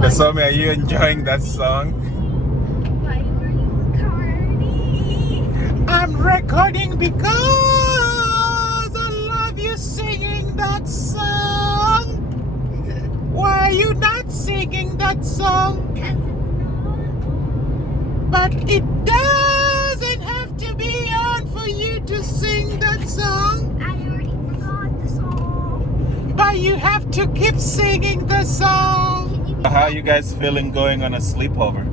Nasomi, are you enjoying that song? Why were you recording? I'm recording because I love you singing that song. Why are you not singing that song? But it doesn't have to be on for you to sing that song. I already forgot the song. But you have to keep singing the song. How are you guys feeling going on a sleepover?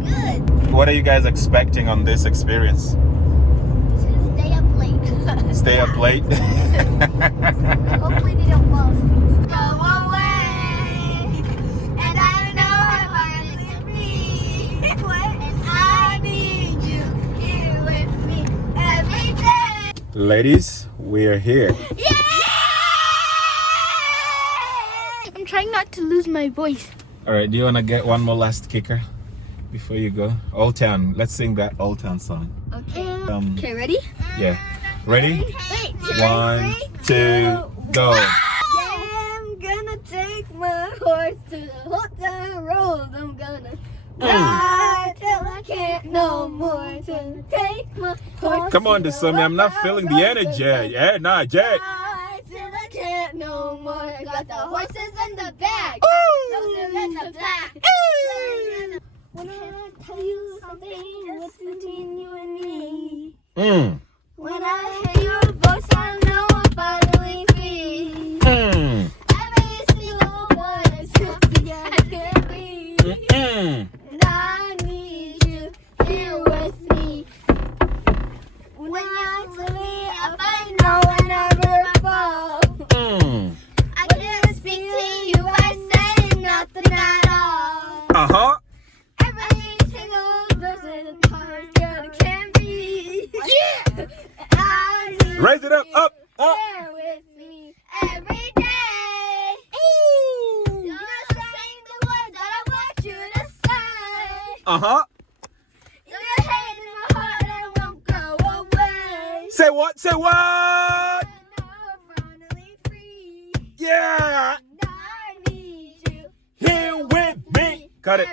Good. What are you guys expecting on this experience? To stay up late. Stay up late? Hopefully they don't fall asleep. Go away. And I know how hard it can be. And I need you here with me every day. Ladies, we are here. Yay! I'm trying not to lose my voice. All right, do you want to get one more last kicker before you go? Old Town. Let's sing that Old Town song. Okay. Okay, Ready? Yeah. Ready? Wait. 1, 2, go. Yeah, I'm gonna take my horse to the hotel road. I'm gonna ride till I can't no more. To take my horse. Come on, Desumi. I'm not feeling the energy. Yeah, nah, Jet. Ride till I can't no more. Got the horses in the back. Those are in the back. When I tell you something, what's between you and me? When I hear your voice, I know I'm finally free. Every single one is something I can be. And I need you here with me. When you're to me, I know I never fall. I can't speak to you by saying nothing at all. Every single person can be. Yeah! I need Raise it up, you up. here with me every day. Ooh! You're saying the words that I want you to say. Your hate in my heart and won't go away. Say what? Say what? And I'm finally free. Yeah. And I need you Here with me. Cut it.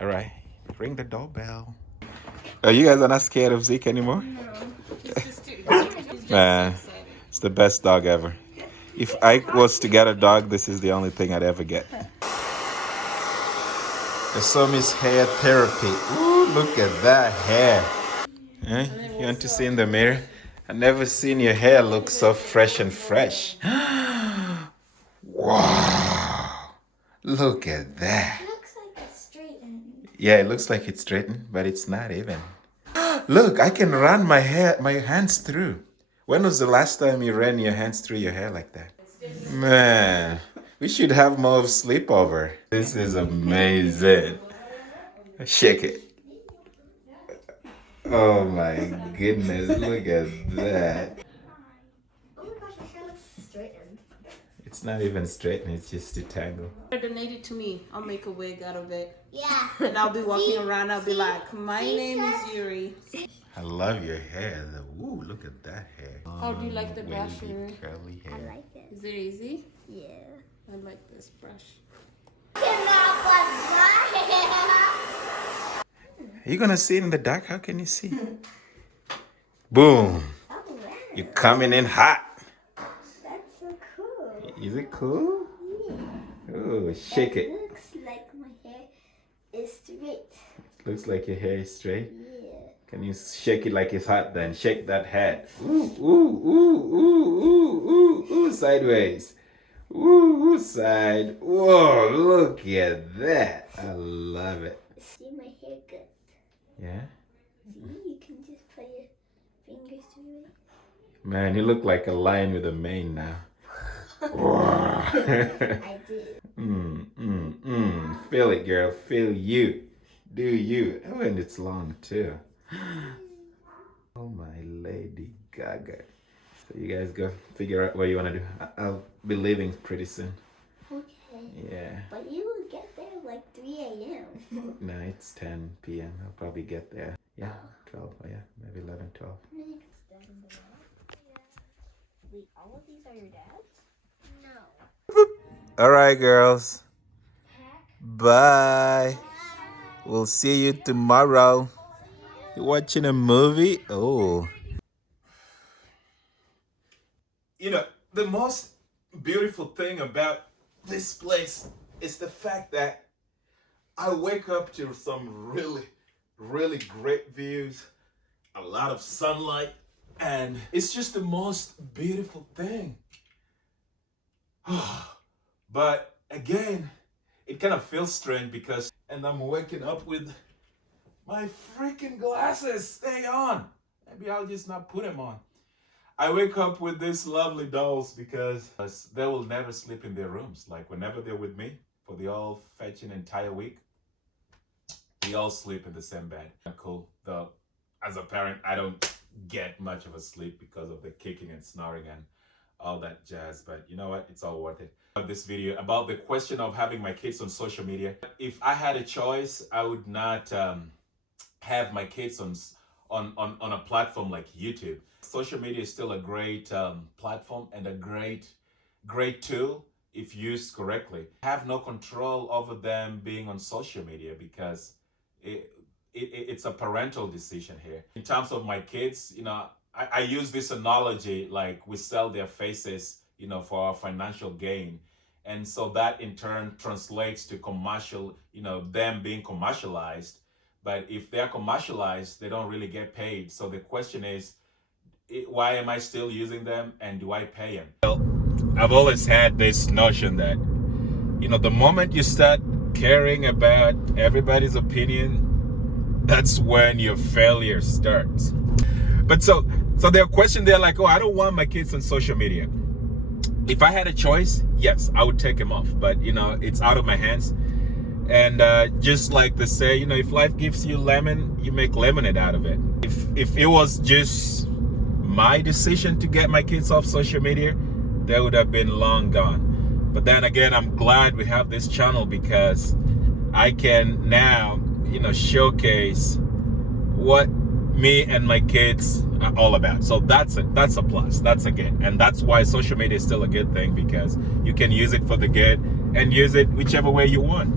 All right. Ring the doorbell. You guys are not scared of Zeke anymore? No, it's just too excited. Man, it's the best dog ever. If I was to get a dog, this is the only thing I'd ever get. Asomi's hair therapy. Ooh, look at that hair. You want to see in the mirror? I've never seen your hair look so fresh and fresh. Wow. Look at that. Looks like it's straightened. Yeah, it looks like it's straightened, but it's not even. Look, I can run my hands through. When was the last time you ran your hands through your hair like that? Man, we should have more of Sleepover. This is amazing. Shake it. Oh my goodness, look at that. Oh my gosh, my hair looks straightened. It's not even straightened, it's just a tangle. Donate it to me. I'll make a wig out of it. Yeah. And I'll be walking around. I'll be like, my name is Yuri. I love your hair. Ooh, look at that hair. How do you like the brush, Wavy, Yuri? curly I hair. like it. Is it easy? Yeah. I like this brush. Are you gonna see it in the dark? How can you see? Boom. You're coming in hot. That's so cool. Is it cool? Yeah. Oh, shake it. Looks like my hair is straight. Looks like your hair is straight. Yeah. Can you shake it like it's hot then? Shake that head. Ooh, ooh, ooh, ooh, ooh, ooh, ooh, sideways. Ooh, ooh, side. Whoa, look at that. I love it. See my hair good. Yeah? See, you can just put your fingers through it. Man, you look like a lion with a mane now. I do. Feel it, girl. Feel you. Do you. Oh, and it's long too. Oh, my Lady Gaga. So you guys go figure out what you want to do. I'll be leaving pretty soon. Okay. Yeah. But you will get there like 3 a.m. No, it's 10 p.m. I'll probably get there. Yeah, 12. Oh, yeah, maybe 11, 12. Wait, all of these are your dad's? No. All right, girls. Bye. We'll see you tomorrow. You watching a movie? Oh. You know, the most beautiful thing about this place is the fact that I wake up to some really, really great views, a lot of sunlight, and it's just the most beautiful thing. But again, it kind of feels strange because, and I'm waking up with my freaking glasses. Stay on. Maybe I'll just not put them on. I wake up with these lovely dolls because they will never sleep in their rooms. Like whenever they're with me for the all fetching entire week, we all sleep in the same bed. Cool. Though, as a parent, I don't get much of a sleep because of the kicking and snoring and all that jazz. But you know what? It's all worth it. This video about the question of having my kids on social media. If I had a choice, I would not have my kids on a platform like YouTube. Social media is still a great platform and a great tool if used correctly. I have no control over them being on social media because it's a parental decision here. In terms of my kids, you know, I use this analogy like we sell their faces, you know, for our financial gain. And so that in turn translates to commercial, you know, them being commercialized. But if they're commercialized, they don't really get paid. So the question is, why am I still using them and do I pay them? Well, I've always had this notion that, you know, the moment you start caring about everybody's opinion, that's when your failure starts. But so there are questions there like, oh, I don't want my kids on social media. If I had a choice, yes, I would take them off. But, you know, it's out of my hands. And just like they say, you know, if life gives you lemon, you make lemonade out of it. If it was just my decision to get my kids off social media, they would have been long gone. But then again, I'm glad we have this channel because I can now, you know, showcase what me and my kids are all about. So that's a plus. That's a good. And that's why social media is still a good thing, because you can use it for the good and use it whichever way you want.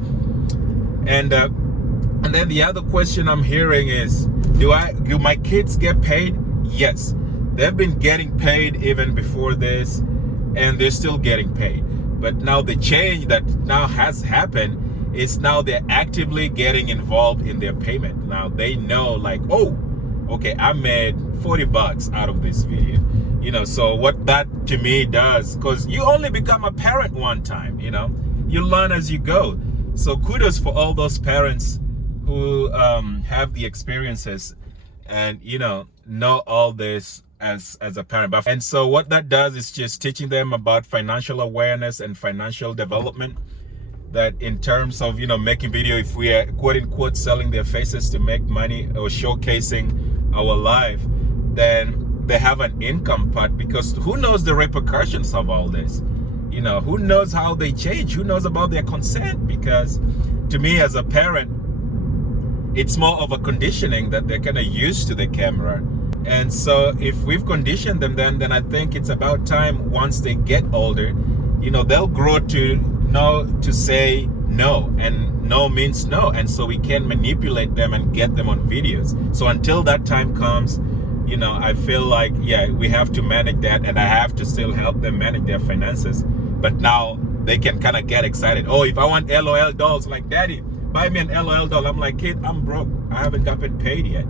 And then the other question I'm hearing is, do my kids get paid? Yes. They've been getting paid even before this, and they're still getting paid. But now the change that now has happened is now they're actively getting involved in their payment. Now they know like, oh, okay, I made $40 out of this video. You know, so what that to me does, because you only become a parent one time, you know, you learn as you go. So kudos for all those parents who have the experiences and, you know all this as a parent. And so what that does is just teaching them about financial awareness and financial development, that in terms of, you know, making video, if we are quote unquote selling their faces to make money or showcasing our life, then they have an income part, because who knows the repercussions of all this? You know, who knows how they change? Who knows about their consent? Because to me as a parent, it's more of a conditioning that they're kind of used to the camera. And so if we've conditioned them, then I think it's about time, once they get older, you know, they'll grow to know to say no, and no means no. And so we can manipulate them and get them on videos. So until that time comes, you know, I feel like, yeah, we have to manage that, and I have to still help them manage their finances. But now they can kind of get excited. Oh, if I want LOL dolls, like, Daddy, buy me an LOL doll. I'm like, kid, I'm broke. I haven't gotten paid yet.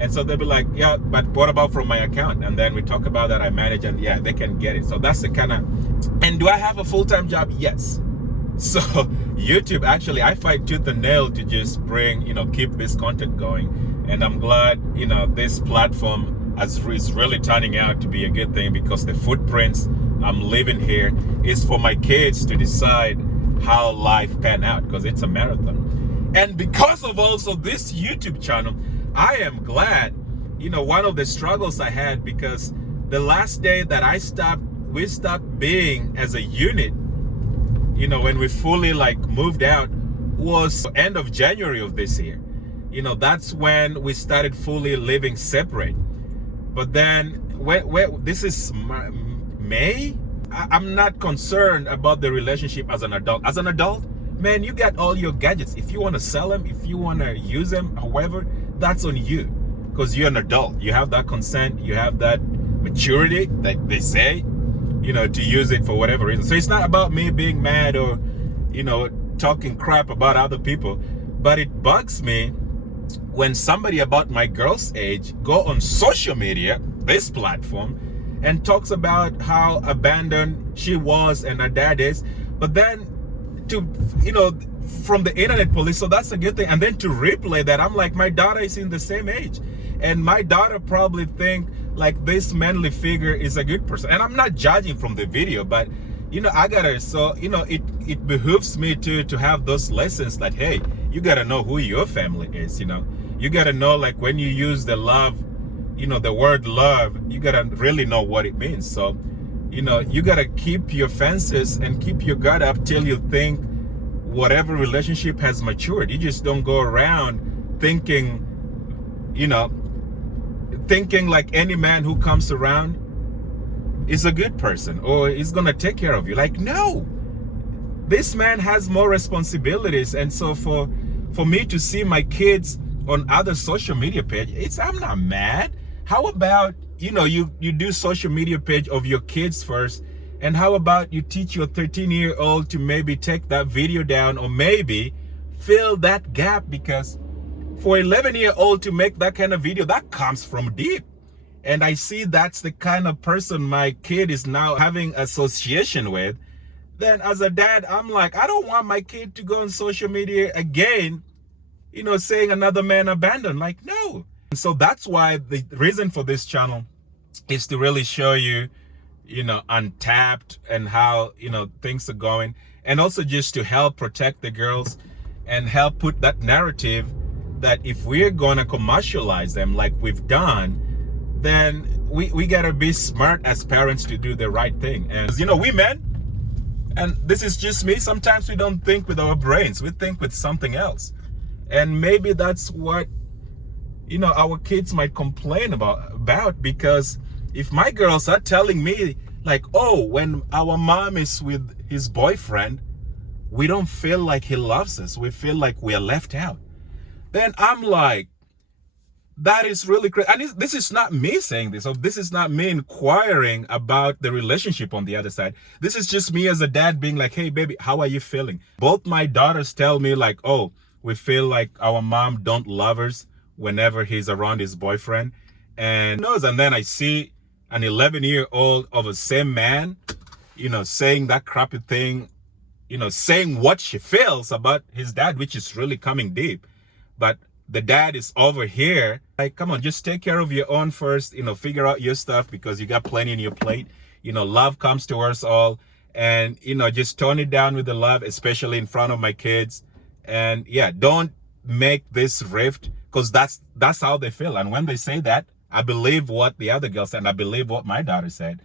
And so they'll be like, yeah, but what about from my account? And then we talk about that, I manage, and yeah, they can get it. So that's the kind of, and do I have a full-time job? Yes. So YouTube, actually, I fight tooth and nail to just bring, you know, keep this content going. And I'm glad, you know, this platform is really turning out to be a good thing, because the footprints I'm living here is for my kids to decide how life pan out, because it's a marathon. And because of also this YouTube channel, I am glad, you know, one of the struggles I had, because the last day that we stopped being as a unit, you know, when we fully like moved out, was end of January of this year. You know, that's when we started fully living separate. But then this is May, I'm not concerned about the relationship as an adult. As an adult, man, you got all your gadgets. If you want to sell them, if you want to use them, however, that's on you, because you're an adult. You have that consent, you have that maturity, like they say, to use it for whatever reason. So it's not about me being mad or, talking crap about other people, but it bugs me when somebody about my girl's age go on social media, this platform, and talks about how abandoned she was and her dad is, but then from the internet police, so that's a good thing, and then to replay that, I'm like, my daughter is in the same age, and my daughter probably think like this manly figure is a good person. And I'm not judging from the video, but I gotta, so it behooves me to have those lessons that, hey, you gotta know who your family is. You gotta know, like, when you use the love, the word love, you gotta really know what it means. So you gotta keep your fences and keep your guard up till you think whatever relationship has matured. You just don't go around thinking like any man who comes around is a good person or is gonna take care of you. Like, no, this man has more responsibilities. And so for me to see my kids on other social media page, I'm not mad. How about you do social media page of your kids first, and how about you teach your 13-year-old to maybe take that video down, or maybe fill that gap, because for 11-year-old to make that kind of video, that comes from deep. And I see that's the kind of person my kid is now having association with. Then as a dad, I'm like, I don't want my kid to go on social media again, saying another man abandoned. Like, no. And so that's why the reason for this channel is to really show you, Untapped and how, things are going. And also just to help protect the girls and help put that narrative that if we're going to commercialize them like we've done, then we got to be smart as parents to do the right thing. And, we men, and this is just me, sometimes we don't think with our brains, we think with something else. And maybe that's what, our kids might complain about, because if my girls are telling me like, oh, when our mom is with his boyfriend, we don't feel like he loves us, we feel like we are left out, then I'm like, that is really crazy. And this is not me saying this, or this is not me inquiring about the relationship on the other side. This is just me as a dad being like, hey baby, how are you feeling? Both my daughters tell me like, oh, we feel like our mom don't love us whenever he's around his boyfriend. And then I see an 11-year-old of the same man, saying that crappy thing, saying what she feels about his dad, which is really coming deep. But the dad is over here like, come on, just take care of your own first, figure out your stuff, because you got plenty on your plate. Love comes to us all, and just tone it down with the love, especially in front of my kids. And yeah, don't make this rift, because that's how they feel. And when they say that, I believe what the other girl said, and I believe what my daughter said.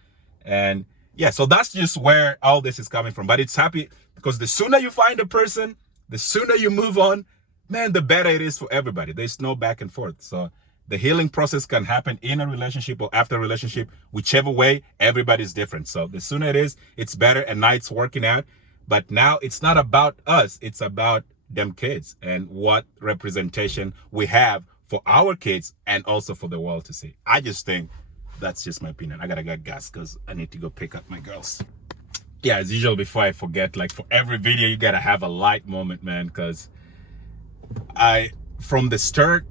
And yeah, so that's just where all this is coming from. But it's happy, because the sooner you find a person, the sooner you move on, man, the better it is for everybody. There's no back and forth. So the healing process can happen in a relationship or after a relationship, whichever way, everybody's different. So the sooner it is, it's better, and now it's working out. But now it's not about us, it's about them kids and what representation we have for our kids and also for the world to see. I just think that's just my opinion. I gotta get gas because I need to go pick up my girls. Yeah, as usual, before I forget, like for every video, you gotta have a light moment, man, because from the start,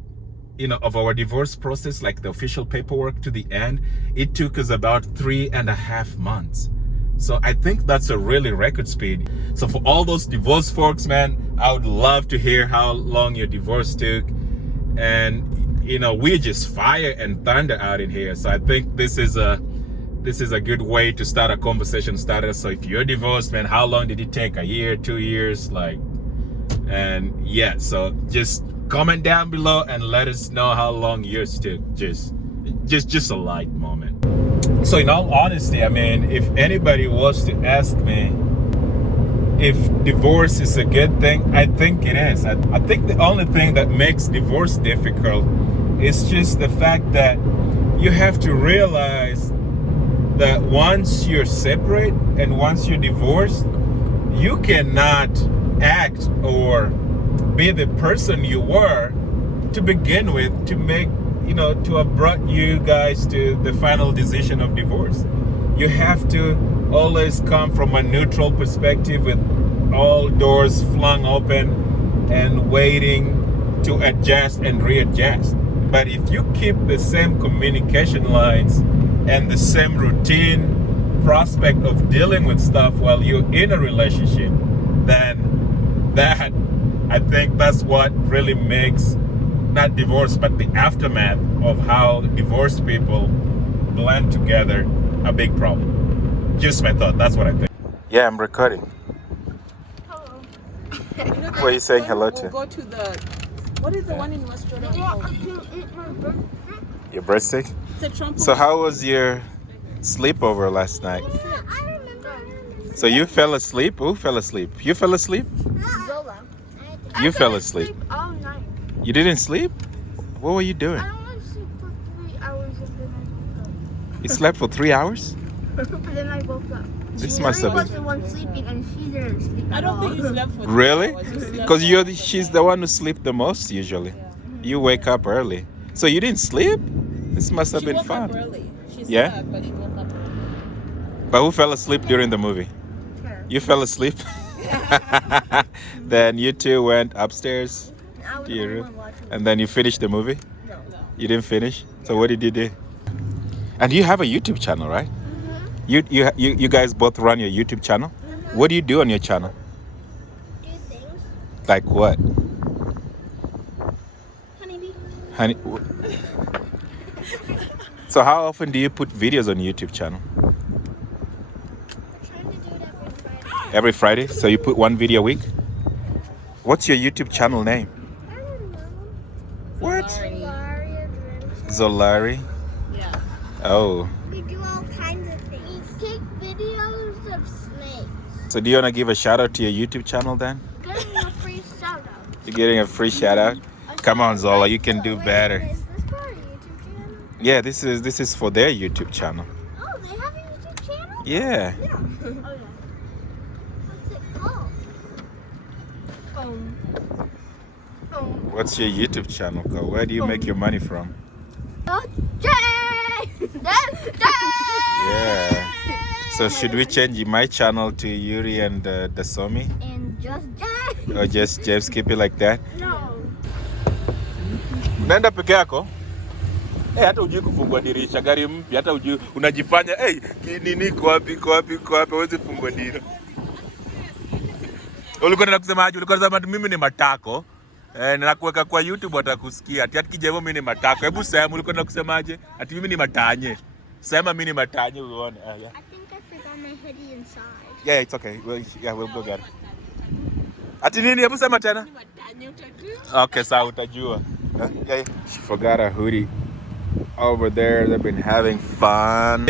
of our divorce process, like the official paperwork to the end, it took us about 3.5 months. So I think that's a really record speed. So for all those divorce folks, man, I would love to hear how long your divorce took. And we're just fire and thunder out in here. So I think this is a good way to start a conversation starter. So if you're divorced, man, how long did it take? A year, 2 years? And yeah, so just comment down below and let us know how long yours took. Just a light moment. So in all honesty, I mean, if anybody was to ask me if divorce is a good thing, I think it is. I think the only thing that makes divorce difficult is just the fact that you have to realize that once you're separate and once you're divorced, you cannot act or be the person you were to begin with to make, to have brought you guys to the final decision of divorce. You have to always come from a neutral perspective with all doors flung open and waiting to adjust and readjust. But if you keep the same communication lines and the same routine prospect of dealing with stuff while you're in a relationship, then that, I think that's what really makes, not divorce, but the aftermath of how divorced people blend together, a big problem. Just my thought, that's what I think. Yeah, I'm recording. Hello. Who are you saying hello to? We'll go to the, what is the one in Australia called? Your birthday? It's a trampoline. So how was your sleepover last night? I remember. So you fell asleep? Who fell asleep? You fell asleep? Zola. You fell asleep. All night. You didn't sleep? What were you doing? I don't want to sleep for 3 hours and then I woke You slept for 3 hours? up. And then I woke up. This must have I was been... the one sleeping and she didn't sleep. I don't think you slept for 3 Really? hours. You slept Because she's the one who sleeps the most usually. You wake up early. So you didn't sleep? This must have She been woke up fun. early. She Yeah? slept, but she woke up early. But who fell asleep during the movie? Her. You fell asleep? Then you two went upstairs I was to the your only room? one watching. And then you finished the movie? No. You didn't finish? So what did you do? And you have a YouTube channel, right? You guys both run your YouTube channel? What do you do on your channel? Do things. Like what? Honeybee. Honey. So how often do you put videos on YouTube channel? I'm trying to do it every Friday. Every Friday? So you put one video a week? What's your YouTube channel name? I don't know. What? Larry Adventure. Zolari? Yeah. Oh. We do all kinds of things. We take videos of snakes. So do you want to give a shout out to your YouTube channel then? Getting a free shout out. You're getting a free shout out? Come on, Zola, you can do better. Is this for our YouTube channel? Yeah, this is for their YouTube channel. Oh, they have a YouTube channel? Yeah. Yeah. Oh, yeah. What's it called? What's your YouTube channel called? Where do you make your money from? Jay! Yeah. So should we change my channel to Yuri and Dasomi? And just Jay! Or just James, keep it like that? No. Unaenda peke yako? Hata ujui kufungua dirisha, gari mpya, hata ujui unajifanya, nini iko wapi, huwezi fungua dirisha. Ulikuwa unataka kusema aje? Ulikuwa unasema mimi ni matako. Ninakuweka kwa YouTube watakusikia. Ati kijembe mimi ni matako. Hebu sema ulikuwa unataka kusema aje? Ati mimi ni matanye. Sema mimi ni matanye uone. Yeah. I think I forgot my hoodie inside. Yeah, it's okay. We'll go get it. Ati nini? Hebu sema tena. Okay, sawa utajua. Yeah. She forgot her hoodie over there. They've been having fun.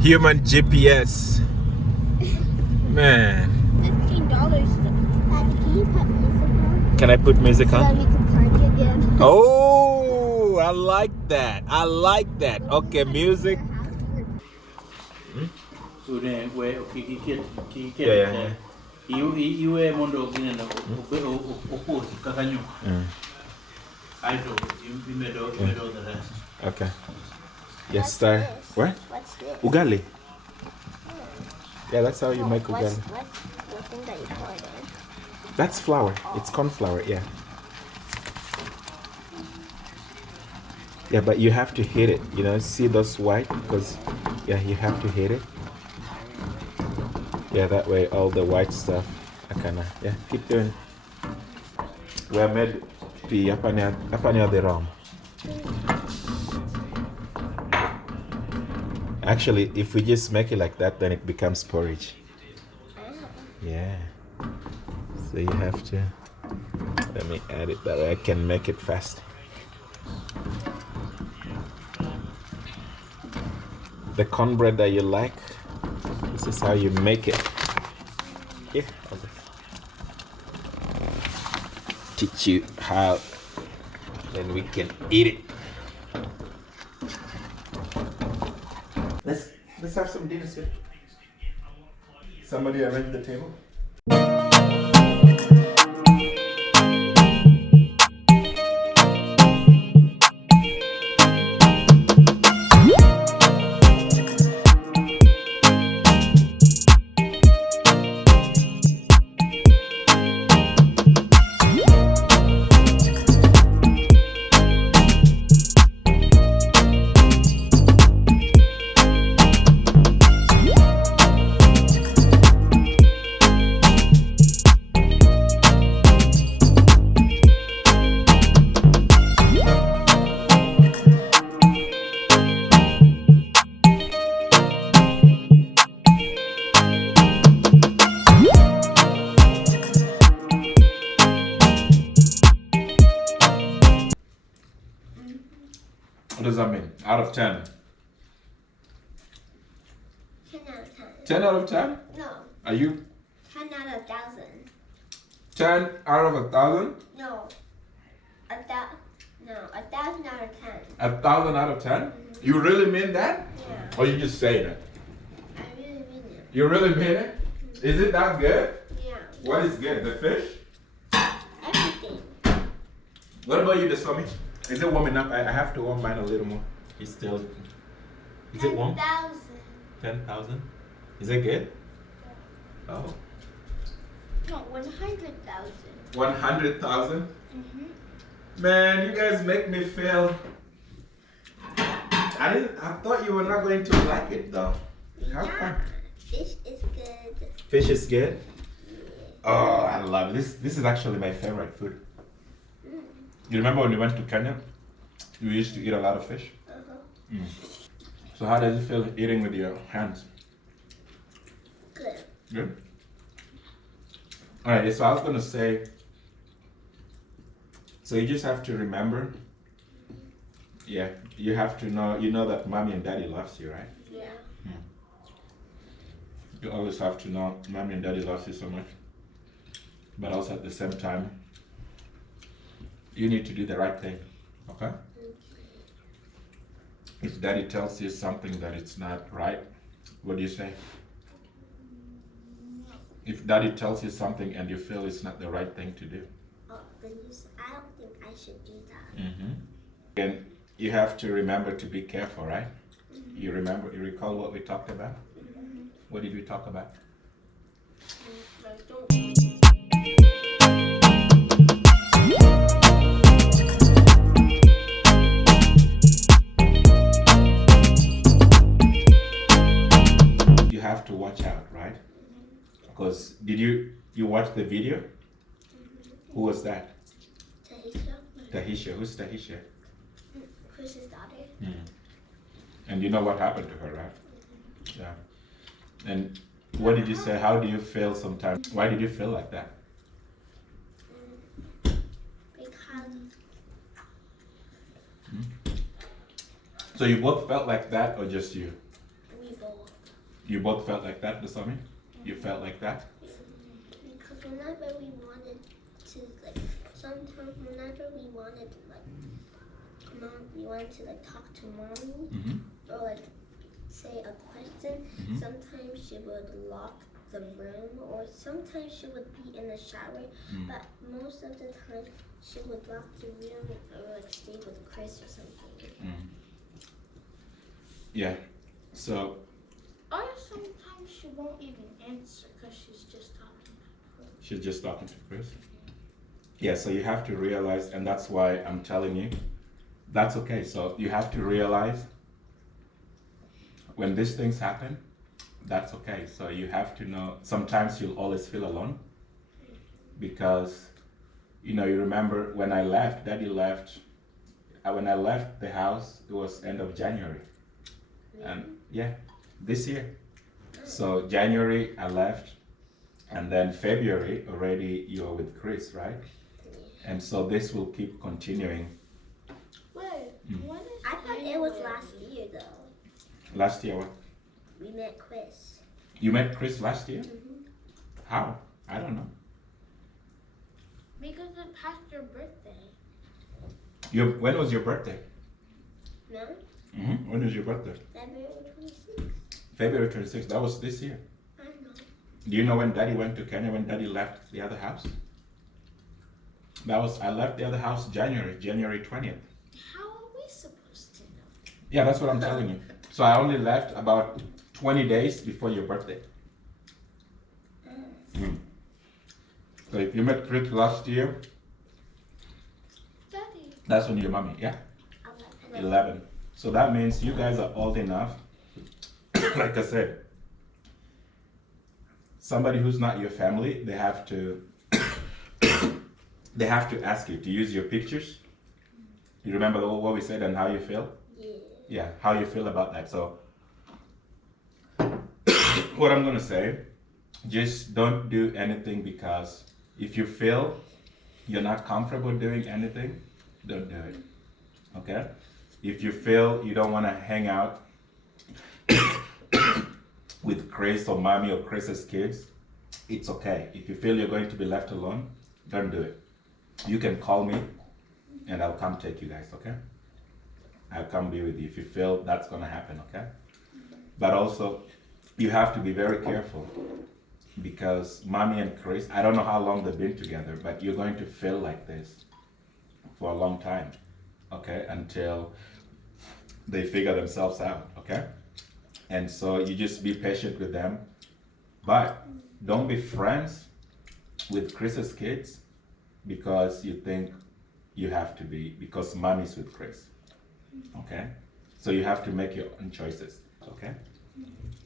Human GPS. Man. $15. Daddy, can you put music on? Can I put music So that on? we can party again. Oh, I like that. Okay, music. Yeah. Iwe mondo kinena oposi kaka nyuka. Aito imedo the rest. Okay. Yes, star. What? What's this? Ugali. Yeah, that's how you make ugali. What's the thing that you pour it in? That's flour. It's corn flour, yeah. Yeah, but you have to hit it. See those white? Because, yeah, you have to hit it. Yeah, that way all the white stuff, yeah, keep doing. We're made to up near the rum. Actually, if we just make it like that, then it becomes porridge. Yeah. So you have to, let me add it that way I can make it fast. The cornbread that you like, this is how you make it. Here, I'll just teach you how, then we can eat it. Let's have some dinner, sir. Somebody arrange the table. What does that mean? Out of 10? 10 out of 10. 10 out of 10? No, Are you 10 out of 1,000. 10 out of 1,000? No, 1,000 out of 10. 1,000 out of 10? You really mean that? Yeah, Or you just saying it? I really mean it. You really mean it? Is it that good? Yeah, What is good? The fish? everything. What about you, the Swami? Is it warm enough? I have to warm mine a little more. It's still. Is it warm? 10,000. 10,000? Is it good? Oh. No, 100,000. 100,000? Man, you guys make me feel. I thought you were not going to like it though. How come? Fish is good. Fish is good? Oh, I love this. This is actually my favorite food. You remember when we went to Kenya? We used to eat a lot of fish. So how does it feel eating with your hands? Good. Good? Alright, so I was gonna say, so you just have to remember, yeah, you have to know, you know that mommy and daddy loves you, right? Yeah. You always have to know mommy and daddy loves you so much. But also at the same time, you need to do the right thing, okay? If daddy tells you something that it's not right, what do you say? If daddy tells you something and you feel it's not the right thing to do. Oh, then I don't think I should do that. And you have to remember to be careful, right? You recall what we talked about? What did we talk about? Like, don't. You have to watch out, right? Because did you watch the video? Who was that? Tahisha. Who's Tahisha? Chris's daughter. And you know what happened to her, right? Yeah. And what did you say? How do you feel sometimes? Why did you feel like that? Because So you both felt like that, or just you? we both. You both felt like that, Dasami? You felt like that? Because whenever we wanted to, like, sometimes whenever we wanted, we wanted to, like, talk to mommy or, like, say a question, sometimes she would lock the room or sometimes she would be in the shower, but most of the time she would lock the room or, like, stay with Chris or something. Yeah. So Or sometimes she won't even answer because she's just talking to Chris. she's just talking to Chris. Yeah, so you have to realize, and that's why I'm telling you, that's okay. So you have to realize when these things happen, that's okay. So you have to know, sometimes you'll always feel alone because, you know, you remember when I left, Daddy left, when I left the house, it was end of January. And yeah, this year. So January I left, and then February already you're with Chris, right? And so this will keep continuing. Wait, when is I thought it was last year though. Last year what? We met Chris. You met Chris last year? How? I don't know. Because it passed your birthday. When was your birthday? No? When was your birthday? February 26th. February 26th. That was this year. I know. Do you know when Daddy went to Kenya? When Daddy left the other house? I left the other house January 20th. How are we supposed to know? Yeah, that's what I'm telling you. So I only left about 20 days before your birthday. So if you met Chris last year, Daddy. that's when your mommy, yeah? 11. So that means you guys are old enough. Like I said, somebody who's not your family, they have to ask you to use your pictures. You remember what we said and how you feel? Yeah. Yeah, how you feel about that. So what I'm gonna say, just don't do anything, because if you feel you're not comfortable doing anything, don't do it. Okay? If you feel you don't want to hang out with Chris or mommy or Chris's kids, it's okay. If you feel you're going to be left alone, don't do it. You can call me and I'll come take you guys, okay? I'll come be with you if you feel that's gonna happen, okay? But also, you have to be very careful, because mommy and Chris, I don't know how long they've been together, but you're going to feel like this for a long time, okay? Until they figure themselves out, okay? And so you just be patient with them, but don't be friends with Chris's kids because you think you have to be, because mommy's with Chris, okay? So you have to make your own choices, okay?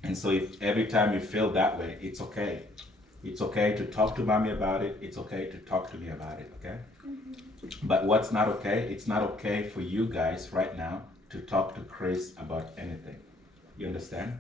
And so if every time you feel that way, it's okay. It's okay to talk to mommy about it. It's okay to talk to me about it, okay? But what's not okay, it's not okay for you guys right now to talk to Chris about anything. You understand?